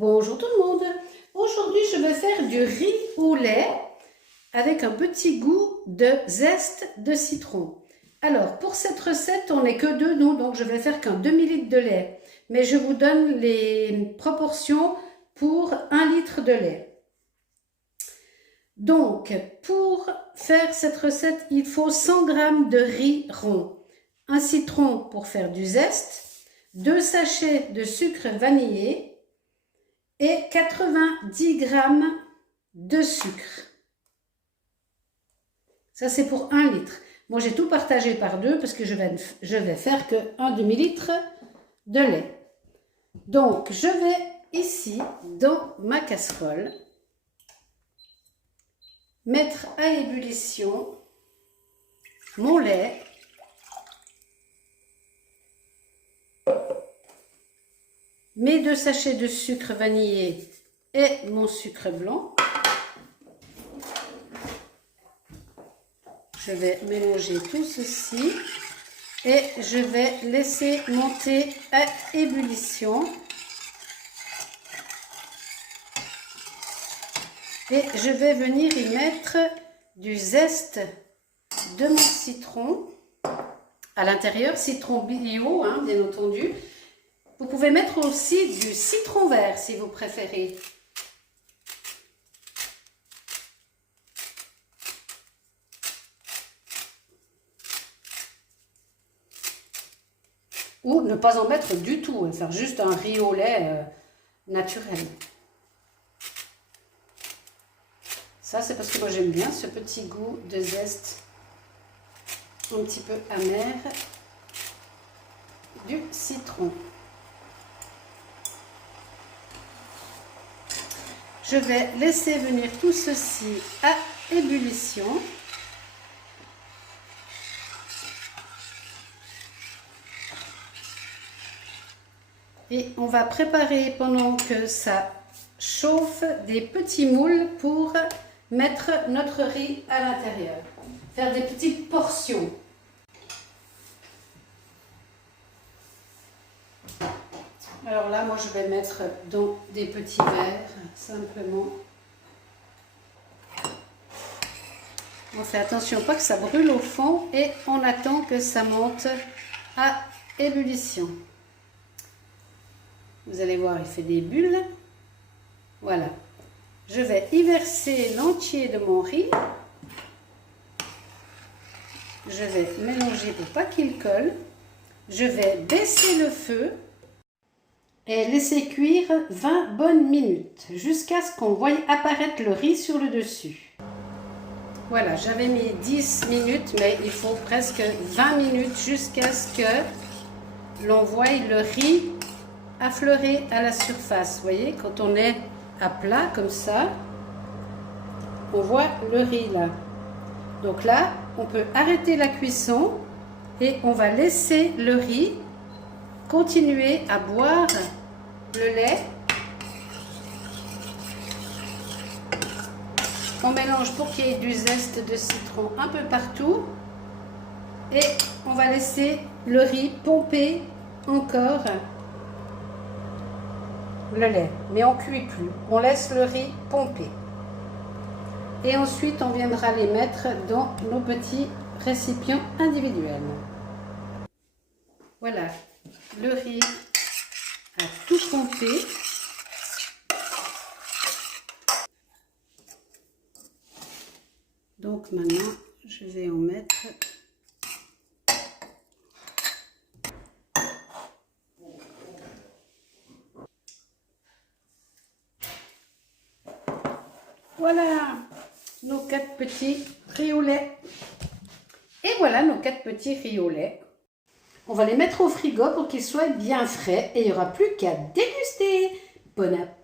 Bonjour tout le monde. Aujourd'hui, je vais faire du riz au lait avec un petit goût de zeste de citron. Alors, pour cette recette, on n'est que deux, donc je vais faire qu'un demi-litre de lait. Mais je vous donne les proportions pour 1 litre de lait. Donc, pour faire cette recette, il faut 100 g de riz rond, un citron pour faire du zeste, 2 sachets de sucre vanillé et 90 g de sucre. Ça, c'est pour 1 litre. Moi, j'ai tout partagé par deux parce que je vais faire que 1 demi-litre de lait. Donc, je vais ici, dans ma casserole, mettre à ébullition mon lait, mes 2 sachets de sucre vanillé et mon sucre blanc. Je vais mélanger tout ceci et je vais laisser monter à ébullition. Et je vais venir y mettre du zeste de mon citron à l'intérieur, citron bio, hein, bien entendu. Vous pouvez mettre aussi du citron vert si vous préférez. Ou ne pas en mettre du tout, et faire juste un riz au lait naturel. Ça, c'est parce que moi j'aime bien ce petit goût de zeste un petit peu amer du citron. Je vais laisser venir tout ceci à ébullition. Et on va préparer pendant que ça chauffe des petits moules pour mettre notre riz à l'intérieur. Faire des petites portions. Alors là, moi je vais mettre dans des petits verres, simplement. On fait attention pas que ça brûle au fond et on attend que ça monte à ébullition. Vous allez voir, il fait des bulles. Voilà. Je vais y verser l'entier de mon riz. Je vais mélanger pour pas qu'il colle. Je vais baisser le feu et laisser cuire 20 bonnes minutes jusqu'à ce qu'on voie apparaître le riz sur le dessus. Voilà, j'avais mis 10 minutes, mais il faut presque 20 minutes jusqu'à ce que l'on voie le riz affleurer à la surface. Vous voyez, quand on est à plat comme ça, on voit le riz là. Donc là, on peut arrêter la cuisson et on va laisser le riz continuer à boire le lait. On mélange pour qu'il y ait du zeste de citron un peu partout et on va laisser le riz pomper encore le lait, mais on ne cuit plus, on laisse le riz pomper. Et ensuite, on viendra les mettre dans nos petits récipients individuels. Voilà, le riz a tout pompé. Donc maintenant, je vais en mettre. Voilà nos 4 petits riz au lait. Et voilà nos 4 petits riz au lait. On va les mettre au frigo pour qu'ils soient bien frais et il n'y aura plus qu'à déguster. Bon appétit!